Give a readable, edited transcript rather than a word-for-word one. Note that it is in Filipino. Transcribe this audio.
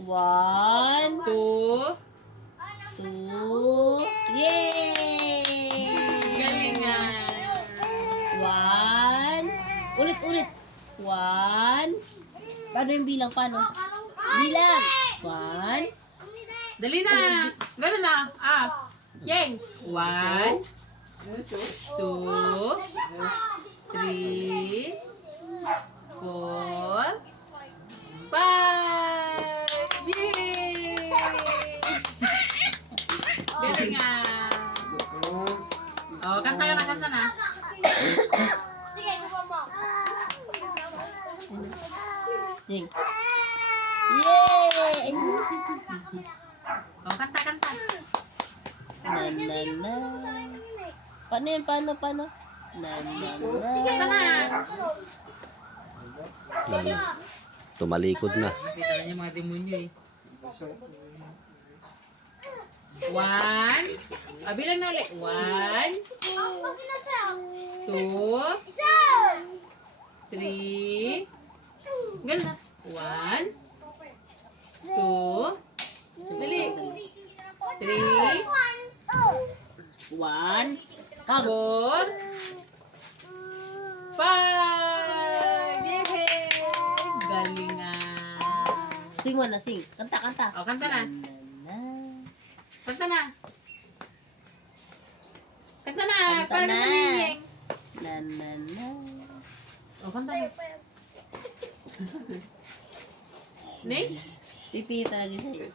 1, 2. 2. Yay! Galingan. 1. Ulit. 1. Paano yung bilang? Paano? Bilang. 1. Dali na. Ganun na. Yeng. 1, 2, 3, 4, 5. Yay! Galingan. Oh, kanta na. Sige, gumawa mo. Yay! Yay! Oh, kanta. Na. Paano yun? Paano? Na. Kanta na. Tumalikod na. Nakita na niya mga demonyo eh. 1. Bilang na ulit. 1, 2, 3. Ganun na. 1, 2. Dali. 3, 1. 4, 5. Yay! Galingan. Sing mo na, sing. Kanta. Oh, kanta na. Kanta na. Kanta Para na. na tumingin. Na. Oh, kanta na. Ning? Pipita lagi sa'yo.